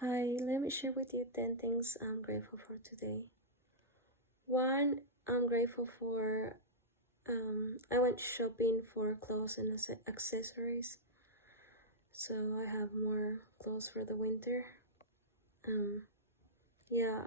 Hi, let me share with you 10 things I'm grateful for today. One, I'm grateful for I went shopping for clothes and accessories, so I have more clothes for the winter. Um, yeah,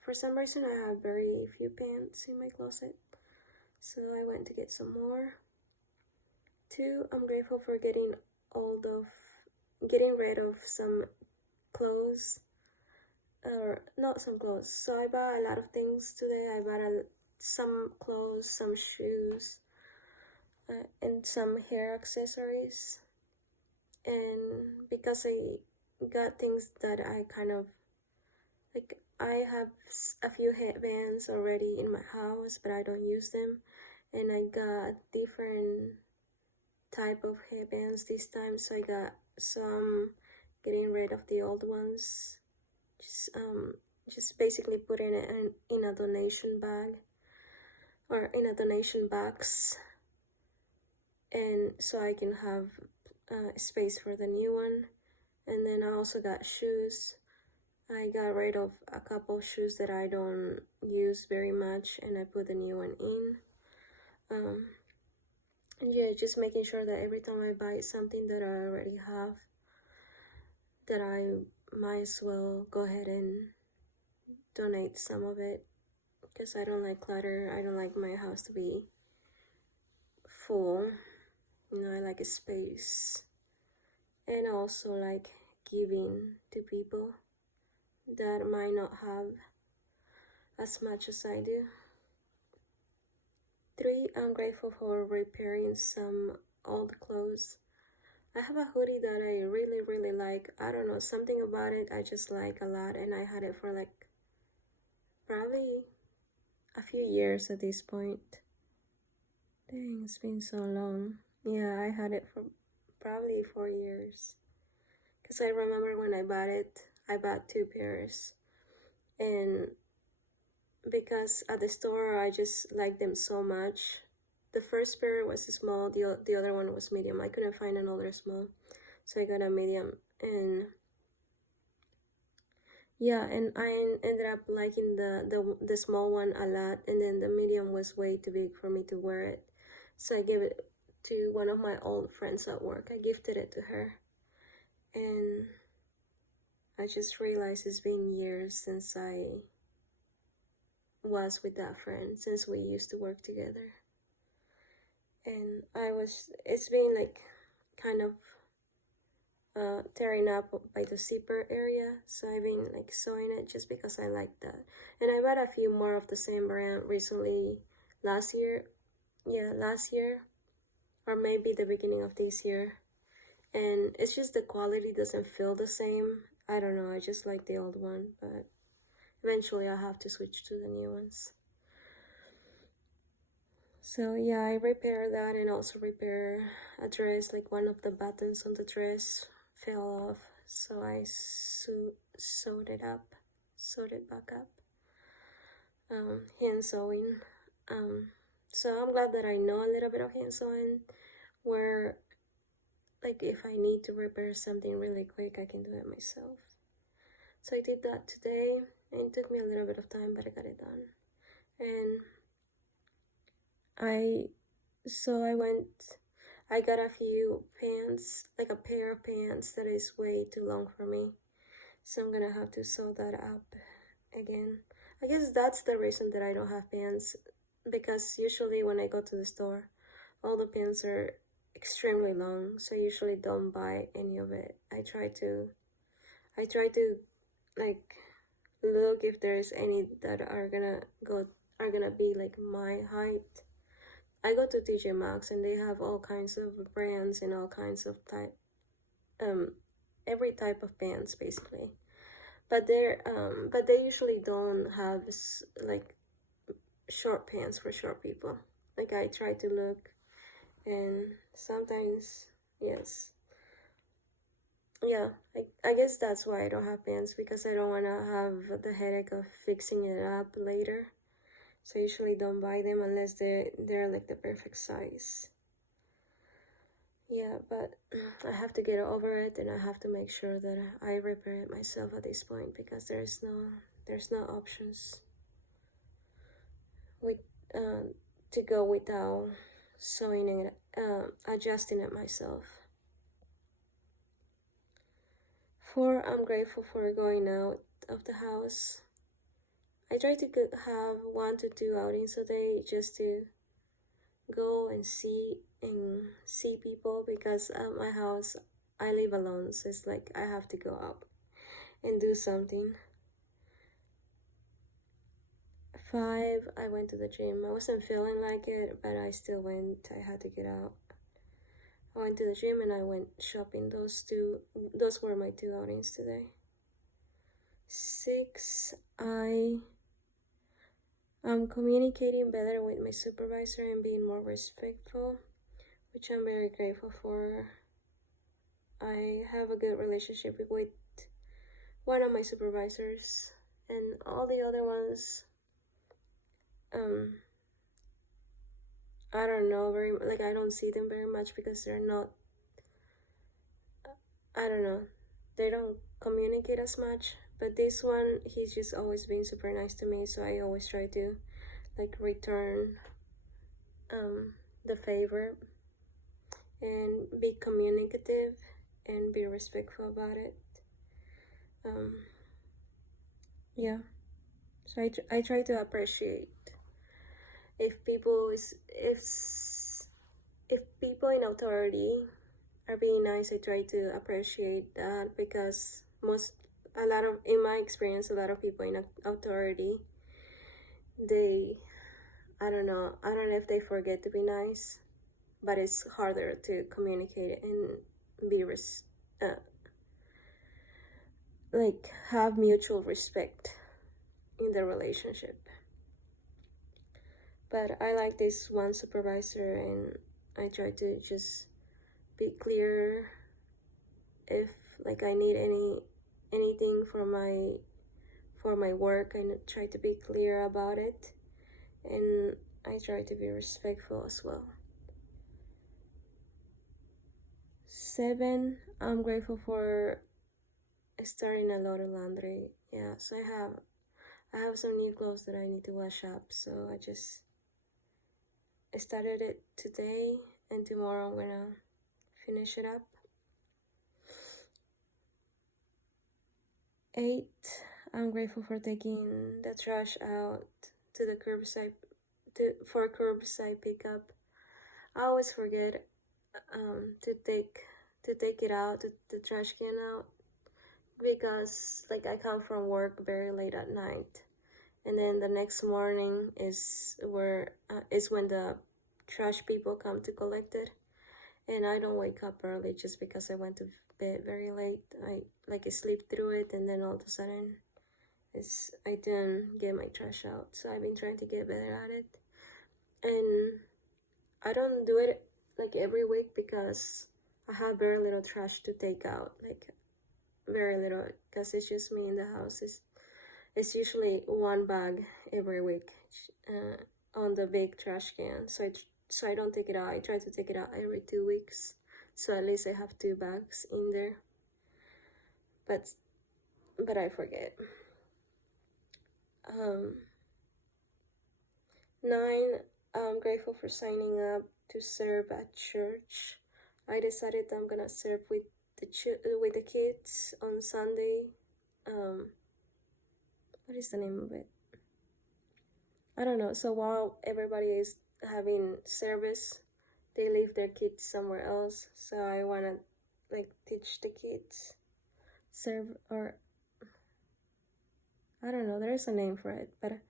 for some reason I have very few pants in my closet, so I went to get some more. Two, I'm grateful for getting rid of some clothes or not some clothes. So I bought a lot of things today. I bought some clothes, some shoes, and some hair accessories. And because I got things that I kind of like, I have a few headbands already in my house, but I don't use them. And I got different type of headbands this time, so I got some getting rid of the old ones just just basically putting it in a donation bag or in a donation box, and so I can have space for the new one. And then I also got shoes. I got rid of a couple of shoes that I don't use very much, and I put the new one in. And yeah, just making sure that every time I buy something that I already have, that I might as well go ahead and donate some of it, because I don't like clutter. I don't like my house to be full. I like a space. And also like giving to people that might not have as much as I do. Three, I'm grateful for repairing some old clothes. I have a hoodie that I really, really like. I don't know, something about it I just like a lot, and I had it for like probably a few years at this point. Dang, it's been so long. Yeah, I had it for probably 4 years. Because I remember when I bought it, I bought two pairs. And because at the store I just liked them so much. The first pair was small, the other one was medium. I couldn't find another small, so I got a medium. And yeah, and I ended up liking the small one a lot, and then the medium was way too big for me to wear it. So I gave it to one of my old friends at work. I gifted it to her. And I just realized it's been years since I was with that friend, since we used to work together. And it's been like kind of tearing up by the zipper area, so I've been like sewing it just because I like that. And I bought a few more of the same brand recently, last year. Yeah, last year, or maybe the beginning of this year. And it's just the quality doesn't feel the same. I don't know, I just like the old one, but eventually I'll have to switch to the new ones. So yeah, I repair that, and also repair a dress, like one of the buttons on the dress fell off, so I sewed it back up. Hand sewing. So I'm glad that I know a little bit of hand sewing, where like if I need to repair something really quick, I can do it myself. So I did that today, and it took me a little bit of time, but I got it done. And I I got a few pants, like a pair of pants that is way too long for me. So I'm gonna have to sew that up again. I guess that's the reason that I don't have pants, because usually when I go to the store, all the pants are extremely long, so I usually don't buy any of it. I try to like look if there's any that are gonna be like my height. I go to TJ Maxx, and they have all kinds of brands and all kinds of um, every type of pants basically. But they usually don't have like short pants for short people. Like I try to look, and sometimes, yes, yeah. I guess that's why I don't have pants, because I don't wanna have the headache of fixing it up later. So I usually don't buy them unless they're like the perfect size. Yeah, but I have to get over it, and I have to make sure that I repair it myself at this point, because there's no options with to go without sewing it, adjusting it myself. 4, I'm grateful for going out of the house. I try to have 1 to 2 outings a day, just to go and see people, because at my house I live alone, so it's like I have to go out and do something. 5, I went to the gym. I wasn't feeling like it, but I still went. I had to get out. I went to the gym and I went shopping. Those were my 2 outings today. 6, I'm communicating better with my supervisor and being more respectful, which I'm very grateful for. I have a good relationship with one of my supervisors, and all the other ones, I don't know I don't see them very much, because they're not, I don't know, they don't communicate as much. But this one, he's just always been super nice to me, so I always try to return the favor and be communicative and be respectful about it. Yeah, so I try to appreciate if people in authority are being nice. I try to appreciate that, because in my experience, a lot of people in authority, they, I don't know if they forget to be nice, but it's harder to communicate and be have mutual respect in the relationship. But I like this one supervisor, and I try to just be clear if I need anything for my work. I try to be clear about it, and I try to be respectful as well. 7, I'm grateful for starting a lot of laundry. Yeah, so I have some new clothes that I need to wash up, so I started it today, and tomorrow I'm gonna finish it up. 8, I'm grateful for taking the trash out to the curbside for curbside pickup. I always forget to take it out, the trash can out, because I come from work very late at night, and then the next morning is when the trash people come to collect it, and I don't wake up early just because I went to bed very late. I sleep through it, and then all of a sudden I didn't get my trash out. So I've been trying to get better at it, and I don't do it every week, because I have very little trash to take out, very little, because it's just me in the house. It's usually 1 bag every week on the big trash can. So I don't take it out. I try to take it out every 2 weeks, so at least I have 2 bags in there. But I forget. 9, I'm grateful for signing up to serve at church. I decided I'm gonna serve with the kids on Sunday. What is the name of it? I don't know. So while everybody is having service, they leave their kids somewhere else. So I wanna teach the kids, serve, or I don't know. There's a name for it, but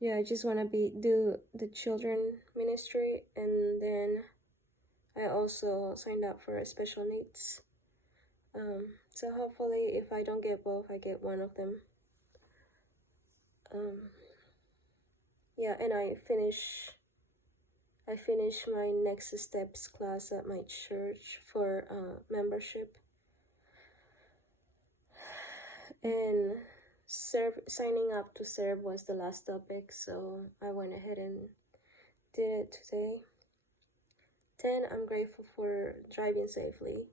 yeah, I just wanna do the children ministry, and then I also signed up for a special needs. So hopefully, if I don't get both, I get one of them. Yeah, and I finish my next steps class at my church for membership, and signing up to serve was the last topic, so I went ahead and did it today. 10, I'm grateful for driving safely.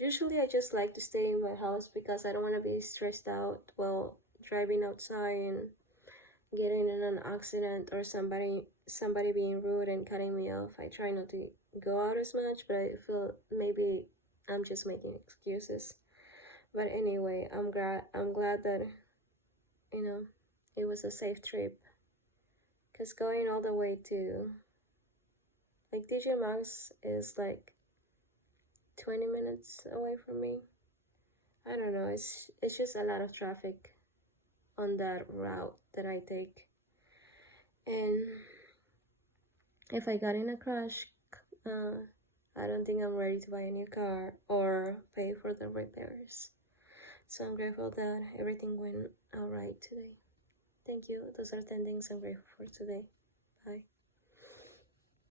Usually, I just like to stay in my house because I don't want to be stressed out while driving outside and getting in an accident or somebody being rude and cutting me off. I try not to go out as much, but I feel maybe I'm just making excuses. But anyway, I'm glad that you know it was a safe trip. Cause going all the way to like DJ Maxx is like 20 minutes away from me. I don't know. It's just a lot of traffic on that route that I take, and if I got in a crash, uh, I don't think I'm ready to buy a new car or pay for the repairs. So I'm grateful that everything went alright today. Thank you. Those are 10 things I'm grateful for today. Bye.